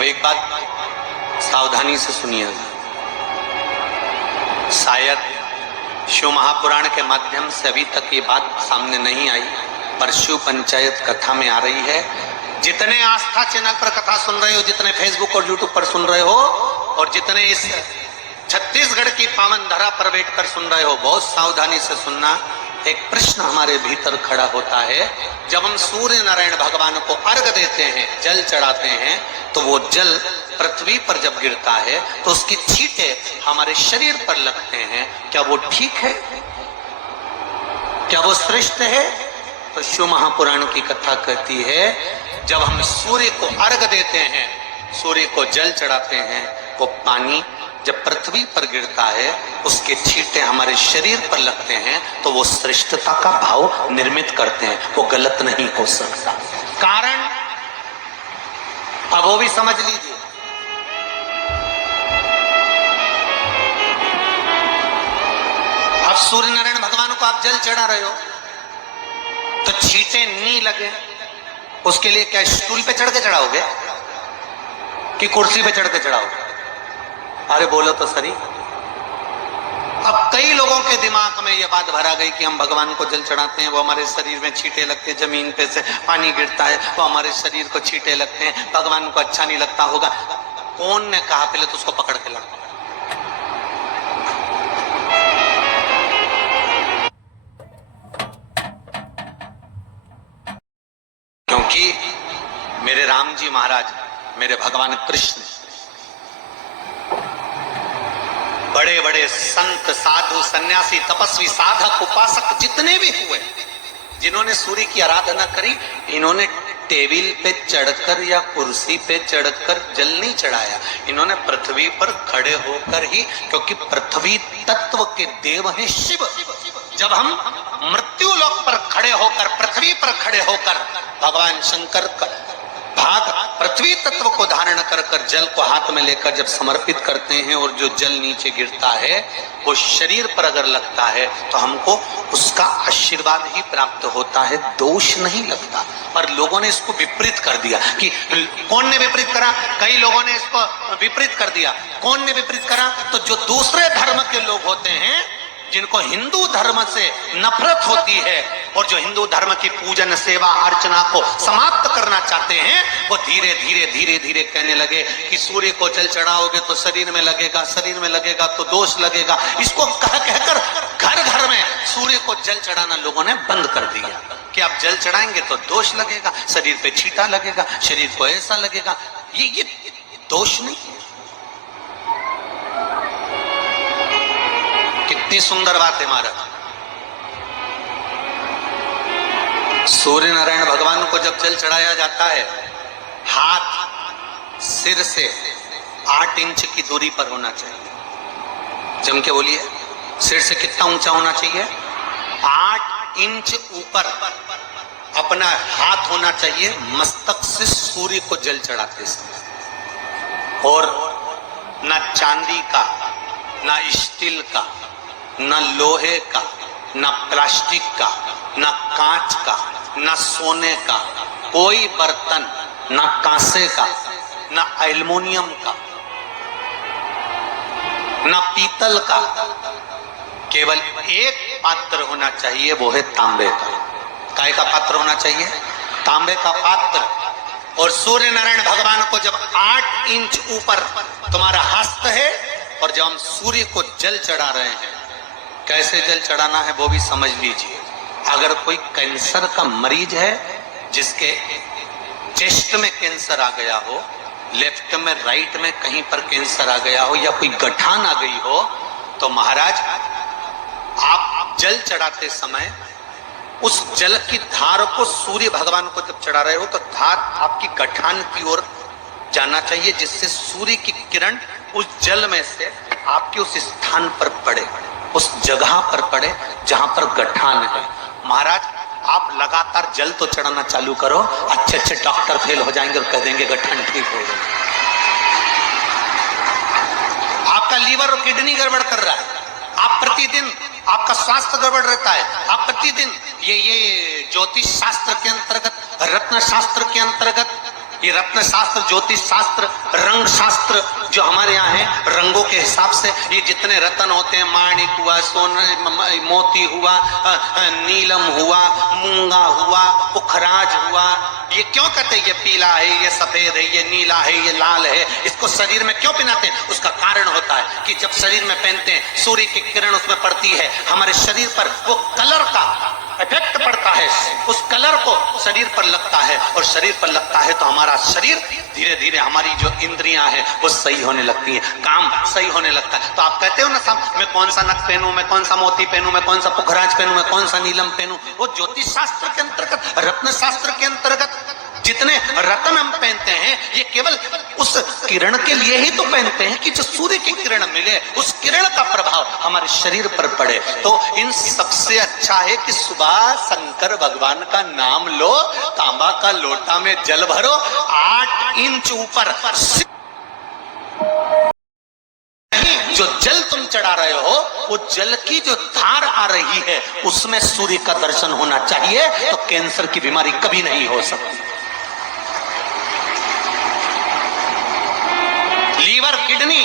अब एक बात सावधानी से सुनिएगा, शायद शिव महापुराण के माध्यम से अभी तक ये बात सामने नहीं आई, पर शिव पंचायत कथा में आ रही है। जितने आस्था चैनल पर कथा सुन रहे हो, जितने फेसबुक और यूट्यूब पर सुन रहे हो, और जितने इस छत्तीसगढ़ की पावन धरा पर बैठकर सुन रहे हो, बहुत सावधानी से सुनना। एक प्रश्न हमारे भीतर खड़ा होता है, जब हम सूर्य नारायण भगवान को अर्घ देते हैं, जल चढ़ाते हैं, तो वो जल पृथ्वी पर जब गिरता है तो उसकी छींटे हमारे शरीर पर लगते हैं। क्या वो ठीक है? क्या वो श्रेष्ठ है? तो शिव महापुराण की कथा कहती है, जब हम सूर्य को अर्घ देते हैं, सूर्य को जल चढ़ाते हैं, वो पानी जब पृथ्वी पर गिरता है, उसके छींटे हमारे शरीर पर लगते हैं, तो वो श्रेष्ठता का भाव निर्मित करते हैं, वो गलत नहीं हो सकता। कारण अब वो भी समझ लीजिए। अब सूर्य नारायण भगवान को आप जल चढ़ा रहे हो, तो छींटे नहीं लगे, उसके लिए क्या स्टूल पे चढ़ के चढ़ाओगे कि कुर्सी पे चढ़ के चढ़ाओगे? अरे बोलो तो सही। अब कई लोगों के दिमाग में यह बात भरा गई कि हम भगवान को जल चढ़ाते हैं, वो हमारे शरीर में छींटे लगते हैं, जमीन पे से पानी गिरता है, वो हमारे शरीर को छींटे लगते हैं, भगवान को अच्छा नहीं लगता होगा। कौन ने कहा? पहले तो उसको पकड़ के लगा। क्योंकि मेरे राम जी महाराज, मेरे भगवान कृष्ण, बड़े बड़े संत, साधु, सन्यासी, तपस्वी, साधक, उपासक जितने भी हुए, जिन्होंने सूर्य की आराधना करी, इन्होंने टेबल पे चढ़कर या कुर्सी पे चढ़कर जल नहीं चढ़ाया, इन्होंने पृथ्वी पर खड़े होकर ही, क्योंकि पृथ्वी तत्व के देव हैं शिव। जब हम मृत्यु लोक पर खड़े होकर, पृथ्वी पर खड़े होकर भगवान शंकर का भाग पृथ्वी तत्व को धारण कर कर जल को हाथ में लेकर जब समर्पित करते हैं, और जो जल नीचे गिरता है वो शरीर पर अगर लगता है तो हमको उसका आशीर्वाद ही प्राप्त होता है, दोष नहीं लगता। पर लोगों ने इसको विपरीत कर दिया। कि कौन ने विपरीत करा? कई लोगों ने इसको विपरीत कर दिया। कौन ने विपरीत करा? तो जो दूसरे धर्म के लोग होते हैं, जिनको हिंदू धर्म से नफरत होती है, और जो हिंदू धर्म की पूजन, सेवा, अर्चना को समाप्त करना चाहते हैं, वो धीरे धीरे धीरे धीरे कहने लगे कि सूर्य को जल चढ़ाओगे तो शरीर में लगेगा, शरीर में लगेगा तो दोष लगेगा। इसको कह कहकर घर घर में सूर्य को जल चढ़ाना लोगों ने बंद कर दिया कि आप जल चढ़ाएंगे तो दोष लगेगा, शरीर पे छींटा लगेगा, शरीर को ऐसा लगेगा। ये दोष नहीं है। कितनी सुंदर बात है महाराज। सूर्य नारायण भगवान को जब जल चढ़ाया जाता है, हाथ सिर से 8 इंच की दूरी पर होना चाहिए। जम के बोलिए, सिर से कितना ऊंचा होना चाहिए? 8 इंच ऊपर अपना हाथ होना चाहिए मस्तक से सूर्य को जल चढ़ाते समय। और ना चांदी का, ना स्टील का, ना लोहे का, ना प्लास्टिक का, ना कांच का, ना सोने का कोई बर्तन, ना कांसे का, ना एल्युमिनियम का, ना पीतल का, केवल एक पात्र होना चाहिए, वो है तांबे का। काय का पात्र होना चाहिए? तांबे का पात्र। और सूर्य नारायण भगवान को जब 8 इंच ऊपर तुम्हारा हस्त है, और जब हम सूर्य को जल चढ़ा रहे हैं, कैसे जल चढ़ाना है वो भी समझ लीजिए। अगर कोई कैंसर का मरीज है, जिसके चेस्ट में कैंसर आ गया हो, लेफ्ट में, राइट में कहीं पर कैंसर आ गया हो, या कोई गठान आ गई हो, तो महाराज आप जल चढ़ाते समय उस जल की धार को सूर्य भगवान को जब चढ़ा रहे हो, तो धार आपकी गठान की ओर जाना चाहिए, जिससे सूर्य की किरण उस जल में से आपके उस स्थान पर पड़े, उस जगह पर पड़े जहां पर गठान है। महाराज आप लगातार जल तो चढ़ाना चालू करो, अच्छे अच्छे डॉक्टर फेल हो जाएंगे और कह देंगे गठान ठीक हो गया। आपका लीवर और किडनी गड़बड़ कर रहा है, आप प्रतिदिन, आपका स्वास्थ्य गड़बड़ रहता है, आप प्रतिदिन ये ज्योतिष शास्त्र के अंतर्गत, रत्न शास्त्र के अंतर्गत ये रत्न शास्त्र, ज्योतिष शास्त्र, रंग शास्त्र जो हमारे यहाँ है, रंगों के हिसाब से ये जितने रत्न होते हैं, माणिक हुआ, सोना, मोती हुआ, नीलम हुआ, मूंगा हुआ, पुखराज हुआ, ये क्यों कहते हैं ये पीला है, ये सफेद है, ये नीला है, ये लाल है, इसको शरीर में क्यों पहनाते हैं? उसका कारण होता है कि जब शरीर में पहनते हैं, सूर्य की किरण उसमें पड़ती है, हमारे शरीर पर वो कलर का इफेक्ट पड़ता है, उस कलर को शरीर पर लगता है, और शरीर पर लगता है तो हमारा शरीर धीरे धीरे, हमारी जो इंद्रियां हैं वो सही होने लगती हैं, काम सही होने लगता है। तो आप कहते हो ना साहब, मैं कौन सा नक पहनूं, मैं कौन सा मोती पहनूं, मैं कौन सा पुखराज पहनूं, मैं कौन सा नीलम पहनूं, वो ज्योतिष शास्त्र के अंतर्गत, रत्न शास्त्र के अंतर्गत जितने रत्न हम पहनते हैं, ये केवल उस किरण के लिए ही तो पहनते हैं कि जो सूर्य की किरण मिले, उस किरण का प्रभाव हमारे शरीर पर पड़े। तो इन सबसे अच्छा है कि सुबह शंकर भगवान का नाम लो, तांबा का लोटा में जल भरो, 8 इंच ऊपर जो जल तुम चढ़ा रहे हो, वो जल की जो धार आ रही है उसमें सूर्य का दर्शन होना चाहिए, तो कैंसर की बीमारी कभी नहीं हो सकती। लीवर, किडनी,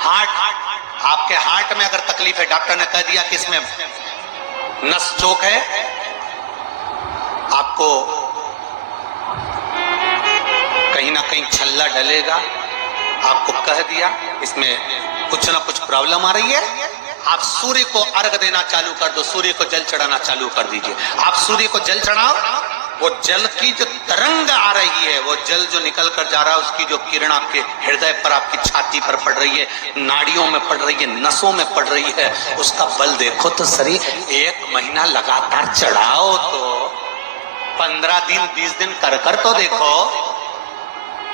हार्ट, आपके हार्ट में अगर तकलीफ है, डॉक्टर ने कह दिया कि इसमें नस चोक है, आपको कहीं ना कहीं छल्ला डलेगा, आपको कह दिया इसमें कुछ ना कुछ प्रॉब्लम आ रही है, आप सूर्य को अर्घ देना चालू कर दो, सूर्य को जल चढ़ाना चालू कर दीजिए। आप सूर्य को जल चढ़ाओ, वो जल की जो तरंग आ रही है, वो जल जो निकल कर जा रहा है, उसकी जो किरण आपके हृदय पर, आपकी छाती पर पड़ रही है, नाड़ियों में पड़ रही है, नसों में पड़ रही है, उसका बल देखो तो सही। 1 महीना लगातार चढ़ाओ तो 15 दिन 20 दिन कर तो देखो।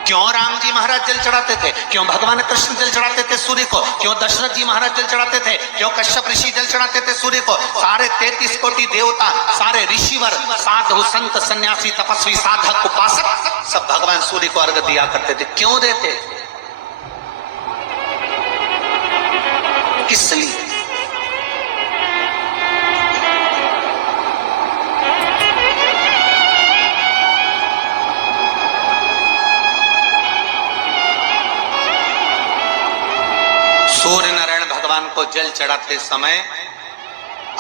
क्यों राम जी महाराज जल चढ़ाते थे, क्यों भगवान कृष्ण जल चढ़ाते थे सूर्य को, क्यों दशरथ जी महाराज जल चढ़ाते थे, क्यों कश्यप ऋषि जल चढ़ाते थे सूर्य को, सारे 33 कोटि देवता, सारे ऋषिवर, साधु संत सन्यासी तपस्वी साधक उपासक सब भगवान सूर्य को अर्घ दिया करते थे। क्यों देते? किस लिए? सूर्य नारायण भगवान को जल चढ़ाते समय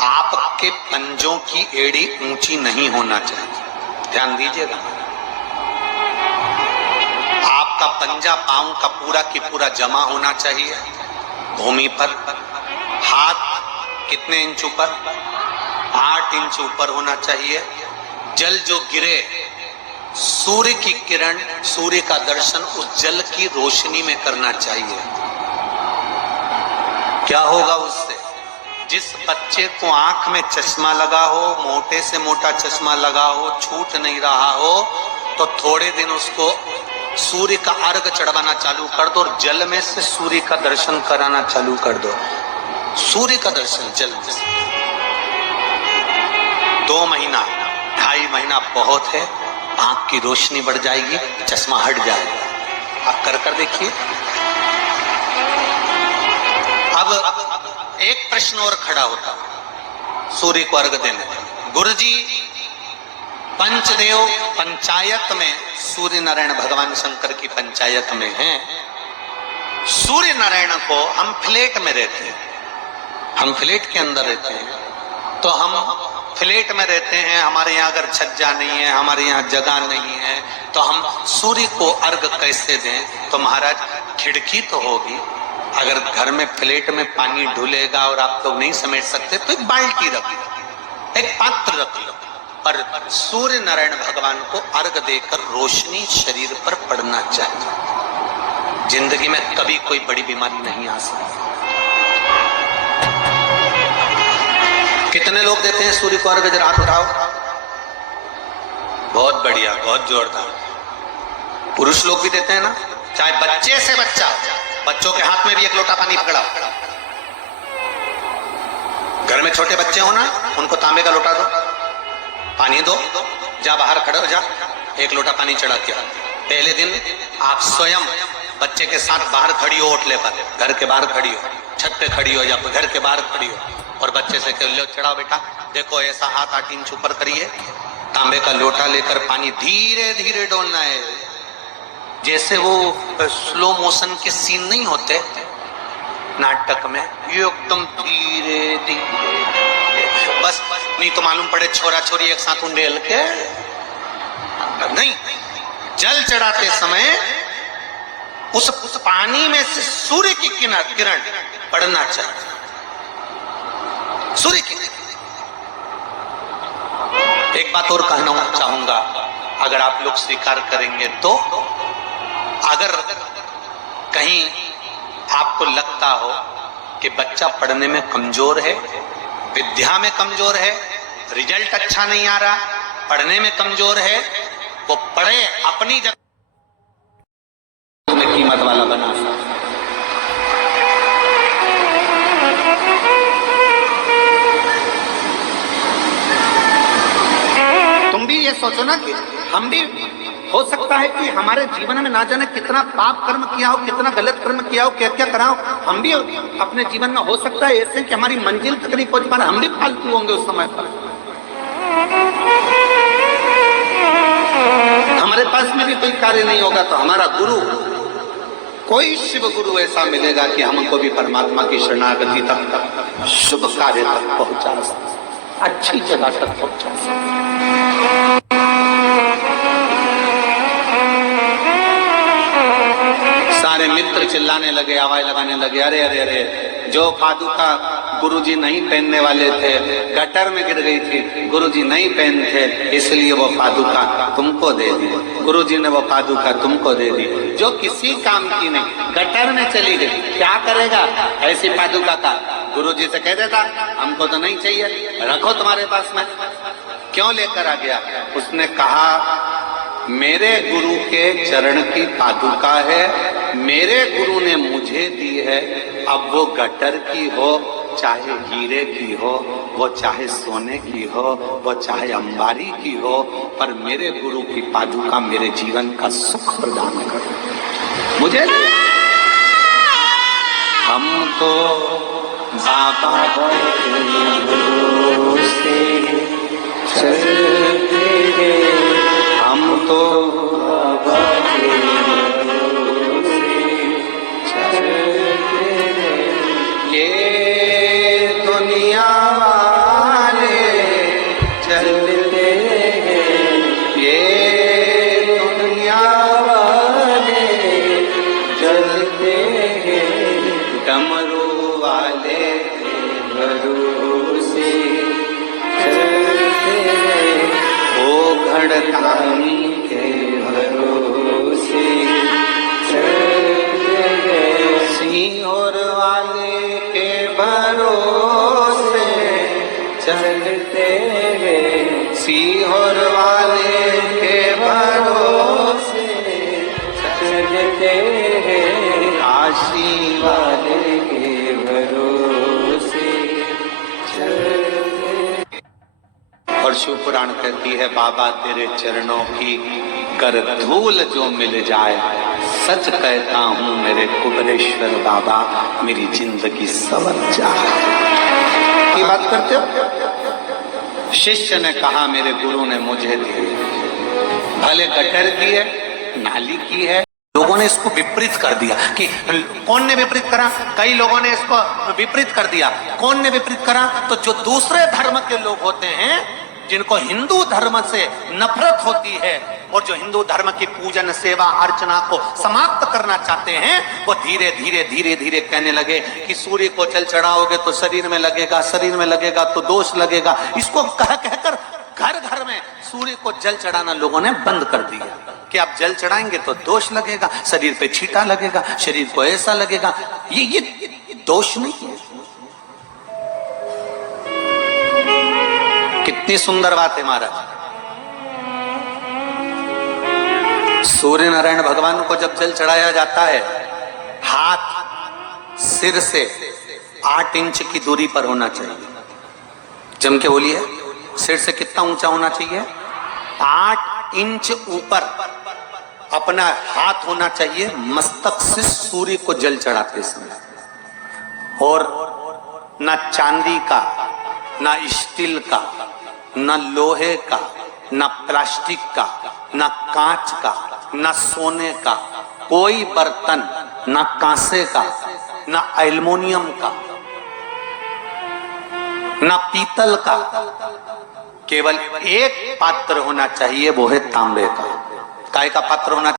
आपके पंजों की एड़ी ऊंची नहीं होना चाहिए, ध्यान दीजिएगा। आपका पंजा पांव का पूरा की पूरा जमा होना चाहिए भूमि पर। हाथ कितने इंच ऊपर? 8 इंच ऊपर होना चाहिए। जल जो गिरे, सूर्य की किरण, सूर्य का दर्शन उस जल की रोशनी में करना चाहिए। क्या होगा उससे? जिस बच्चे को आंख में चश्मा लगा हो, मोटे से मोटा चश्मा लगा हो, छूट नहीं रहा हो, तो थोड़े दिन उसको सूर्य का अर्घ चढ़वाना चालू कर दो और जल में से सूर्य का दर्शन कराना चालू कर दो। सूर्य का दर्शन जल में से 2 महीना 2.5 महीना बहुत है, आंख की रोशनी बढ़ जाएगी, चश्मा हट जाएगा। आप कर देखिए। अब एक प्रश्न और खड़ा होता सूर्य को अर्घ देने। गुरुजी, पंचदेव पंचायत में सूर्य नारायण भगवान शंकर की पंचायत में हैं। सूर्य नारायण को हम फ्लैट में रहते हैं, हम फ्लैट के अंदर रहते हैं, तो हम फ्लैट में रहते हैं, हमारे यहाँ अगर छज्जा नहीं है, हमारे यहाँ जगह नहीं है, तो हम सूर्य को अर्घ कैसे दें? तो महाराज खिड़की तो होगी, अगर घर में फ्लैट में पानी ढुलेगा और आप लोग नहीं समेट सकते तो एक बाल्टी रख लो, एक पात्र रख लो, और सूर्य नारायण भगवान को अर्घ देकर रोशनी शरीर पर पड़ना चाहिए। जिंदगी में कभी कोई बड़ी बीमारी नहीं आ सकती। कितने लोग देते हैं सूर्य को अर्घ? जरा हाथ उठाओ। बहुत बढ़िया, बहुत जोरदार। पुरुष लोग भी देते हैं ना, चाहे बच्चे से बच्चा, बच्चों के हाथ में भी 1 लोटा पानी पकड़ाओ। घर में छोटे बच्चे हो ना, उनको तांबे का लोटा दो, पानी दो, जा बाहर खड़े हो जा, 1 लोटा पानी चढ़ा के। पहले दिन आप स्वयं बच्चे के साथ बाहर खड़ी हो, ओटले पर, घर के बाहर खड़ी हो, छत पे खड़ी हो या घर के बाहर खड़ी हो, और बच्चे से कह लो, चढ़ाओ बेटा, देखो ऐसा हाथ 8 इंच ऊपर करिए, तांबे का लोटा लेकर पानी धीरे धीरे डोलना है, जैसे वो स्लो मोशन के सीन नहीं होते नाटक में, ये एकदम धीरे धीरे, बस नहीं तो मालूम पड़े छोरा छोरी एक साथ उंडेल के नहीं। जल चढ़ाते समय उस पानी में से सूर्य की किरण पड़ना चाहिए, सूर्य की। एक बात और कहना चाहूंगा, अगर आप लोग स्वीकार करेंगे तो, अगर कहीं आपको लगता हो कि बच्चा पढ़ने में कमजोर है, विद्या में कमजोर है, रिजल्ट अच्छा नहीं आ रहा, पढ़ने में कमजोर है, वो पढ़े, अपनी जगह तुम्हें कीमत वाला बना सकता। तुम भी ये सोचो ना कि हम भी, हो सकता है कि हमारे जीवन में ना जाने कितना पाप कर्म किया हो, कितना गलत कर्म किया हो, क्या क्या करा हो, हम भी अपने जीवन में हो सकता है ऐसे कि हमारी मंजिल तक नहीं पहुंच पा रहे, हम भी फालतू होंगे उस समय पर। हमारे पास में भी कोई कार्य नहीं होगा तो हमारा गुरु, कोई शिव गुरु ऐसा मिलेगा कि हमको भी परमात्मा की शरणागति तक, शुभ कार्य तक पहुंचा, अच्छी जगह तक पहुंचा। सारे मित्र चिल्लाने लगे, आवाज लगाने लगे, अरे अरे अरे, जो पादुका गुरुजी नहीं पहनने वाले थे, गटर में गिर गई थी, गुरुजी नहीं पहनते, इसलिए वो पादुका तुमको दे दी। गुरुजी ने वो पादुका तुमको दे दी, जो किसी काम की नहीं, गटर में चली गई, क्या करेगा ऐसी पादुका का? गुरुजी से कह देता हमको तो नहीं चाहिए, रखो तुम्हारे पास में। क्यों लेकर आ गया? उसने कहा मेरे गुरु के चरण की पादुका है, मेरे गुरु ने मुझे दी है, अब वो गटर की हो, चाहे हीरे की हो, वो चाहे सोने की हो, वो चाहे अंबारी की हो, पर मेरे गुरु की पादुका मेरे जीवन का सुख प्रदान करे मुझे। हमको बाबा से चलते गए, हम तो बाबा के चलते गए, ये दुनिया वाले चलते गए, ये दुनिया वाले चलते गए, डमरू वाले भरोसे चलते गए, ओ घड़तानी के भरोसे चलते गए, सिंहर वाले के भरोसे चलते गए, सिंहर वाले के भरोसे चलते गए, काशी वाले के भरोसे चलते। और शिव पुराण कहती है बाबा तेरे चरणों की कर धूल जो मिल जाए, सच कहता हूँ मेरे कुबरेश्वर बाबा, मेरी जिंदगी संवर जाए। की बात करते हो? शिष्य ने कहा मेरे गुरु ने मुझे दी, भले गटर की है, नाली की है। लोगों ने इसको विपरीत कर दिया कि कौन ने विपरीत करा? कई लोगों ने इसको विपरीत कर दिया। कौन ने विपरीत करा? तो जो दूसरे धर्म के लोग होते हैं, जिनको हिंदू धर्म से नफरत होती है और जो हिंदू धर्म की पूजन सेवा अर्चना को समाप्त करना चाहते हैं, वो धीरे धीरे धीरे धीरे कहने लगे कि सूर्य को जल चढ़ाओगे तो शरीर में लगेगा, शरीर में लगेगा तो दोष लगेगा। इसको कह कहकर घर घर में सूर्य को जल चढ़ाना लोगों ने बंद कर दिया कि आप जल चढ़ाएंगे तो दोष लगेगा, शरीर पे छींटा लगेगा, शरीर को ऐसा लगेगा। ये दोष नहीं है। कितनी सुंदर बात है महाराज। सूर्य नारायण भगवान को जब जल चढ़ाया जाता है, हाथ सिर से 8 इंच की दूरी पर होना चाहिए। जम के बोलिए, सिर से कितना ऊंचा होना चाहिए? 8 इंच ऊपर अपना हाथ होना चाहिए मस्तक से सूर्य को जल चढ़ाते समय। और ना चांदी का, ना स्टील का, ना लोहे का, ना प्लास्टिक का, ना कांच का, न सोने का कोई बर्तन, न कांसे का, न एल्युमिनियम का, न पीतल का, केवल एक पात्र होना चाहिए, वो है तांबे का। काय का पात्र होना